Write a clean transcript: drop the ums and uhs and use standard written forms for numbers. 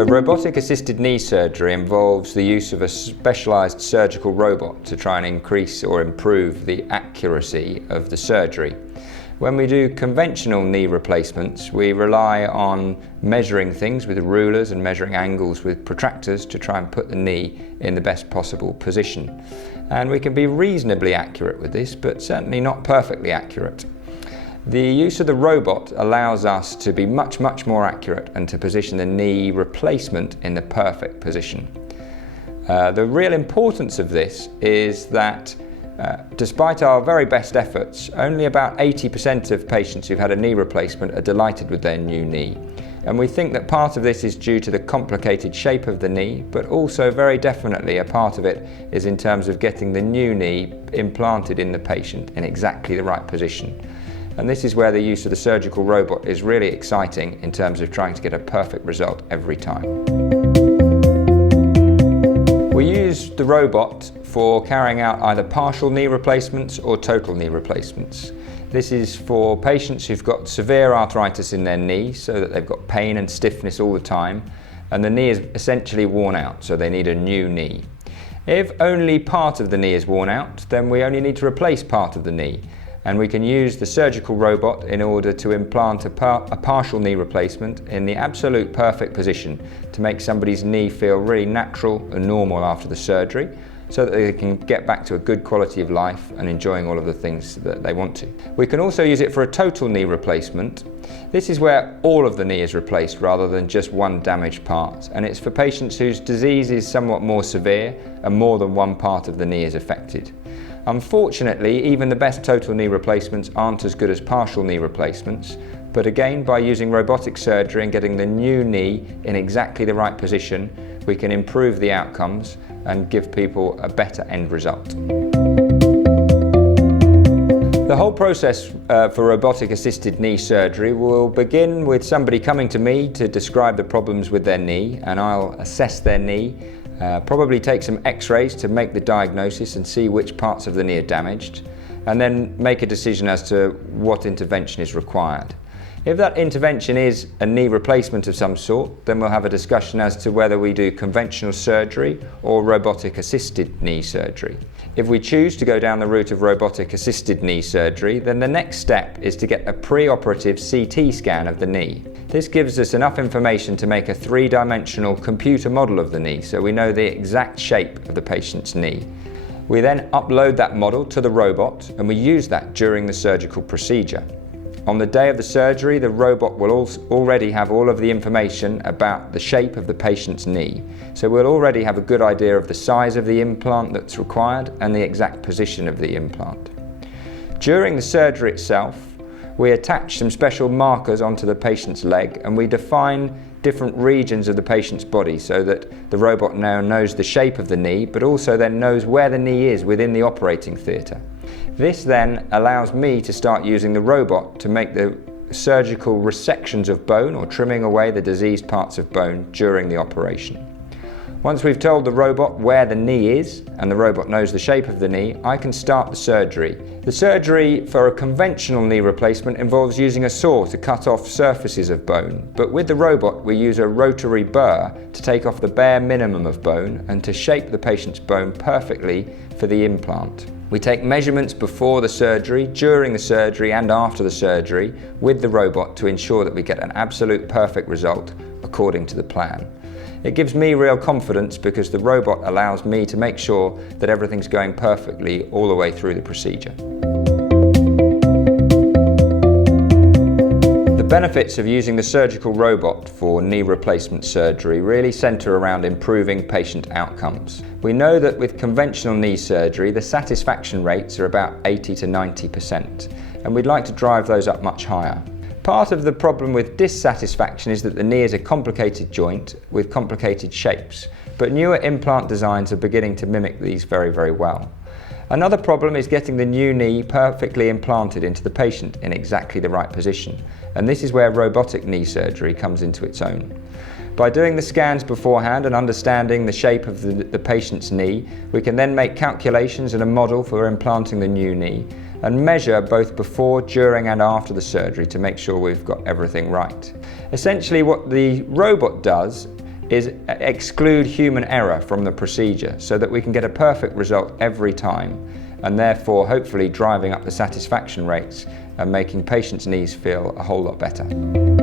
So robotic-assisted knee surgery involves the use of a specialised surgical robot to try and increase or improve the accuracy of the surgery. When we do conventional knee replacements, we rely on measuring things with rulers and measuring angles with protractors to try and put the knee in the best possible position. And we can be reasonably accurate with this, but certainly not perfectly accurate. The use of the robot allows us to be much more accurate and to position the knee replacement in the perfect position. The real importance of this is that despite our very best efforts, only about 80% of patients who've had a knee replacement are delighted with their new knee. And we think that part of this is due to the complicated shape of the knee, but also very definitely a part of it is in terms of getting the new knee implanted in the patient in exactly the right position. And this is where the use of the surgical robot is really exciting in terms of trying to get a perfect result every time. We use the robot for carrying out either partial knee replacements or total knee replacements. This is for patients who've got severe arthritis in their knee, so that they've got pain and stiffness all the time, and the knee is essentially worn out, so they need a new knee. If only part of the knee is worn out, then we only need to replace part of the knee. And we can use the surgical robot in order to implant a partial knee replacement in the absolute perfect position to make somebody's knee feel really natural and normal after the surgery, so that they can get back to a good quality of life and enjoying all of the things that they want to. We can also use it for a total knee replacement. This is where all of the knee is replaced rather than just one damaged part, and it's for patients whose disease is somewhat more severe and more than one part of the knee is affected. Unfortunately, even the best total knee replacements aren't as good as partial knee replacements, but again, by using robotic surgery and getting the new knee in exactly the right position, we can improve the outcomes and give people a better end result. The whole process for robotic-assisted knee surgery will begin with somebody coming to me to describe the problems with their knee, and I'll assess their knee, probably take some x-rays to make the diagnosis and see which parts of the knee are damaged, and then make a decision as to what intervention is required. If that intervention is a knee replacement of some sort, then we'll have a discussion as to whether we do conventional surgery or robotic-assisted knee surgery. If we choose to go down the route of robotic-assisted knee surgery, then the next step is to get a pre-operative CT scan of the knee. This gives us enough information to make a three-dimensional computer model of the knee, so we know the exact shape of the patient's knee. We then upload that model to the robot, and we use that during the surgical procedure. On the day of the surgery, the robot will already have all of the information about the shape of the patient's knee. So we'll already have a good idea of the size of the implant that's required and the exact position of the implant. During the surgery itself, we attach some special markers onto the patient's leg, and we define different regions of the patient's body so that the robot now knows the shape of the knee, but also then knows where the knee is within the operating theatre. This then allows me to start using the robot to make the surgical resections of bone, or trimming away the diseased parts of bone during the operation. Once we've told the robot where the knee is, and the robot knows the shape of the knee, I can start the surgery. The surgery for a conventional knee replacement involves using a saw to cut off surfaces of bone, but with the robot we use a rotary burr to take off the bare minimum of bone and to shape the patient's bone perfectly for the implant. We take measurements before the surgery, during the surgery and after the surgery with the robot to ensure that we get an absolute perfect result according to the plan. It gives me real confidence because the robot allows me to make sure that everything's going perfectly all the way through the procedure. The benefits of using the surgical robot for knee replacement surgery really centre around improving patient outcomes. We know that with conventional knee surgery, the satisfaction rates are about 80 to 90%, and we'd like to drive those up much higher. Part of the problem with dissatisfaction is that the knee is a complicated joint with complicated shapes, but newer implant designs are beginning to mimic these very well. Another problem is getting the new knee perfectly implanted into the patient in exactly the right position, and this is where robotic knee surgery comes into its own. By doing the scans beforehand and understanding the shape of the patient's knee, we can then make calculations and a model for implanting the new knee, and measure both before, during and after the surgery to make sure we've got everything right. Essentially what the robot does is exclude human error from the procedure so that we can get a perfect result every time, and therefore hopefully driving up the satisfaction rates and making patients' knees feel a whole lot better.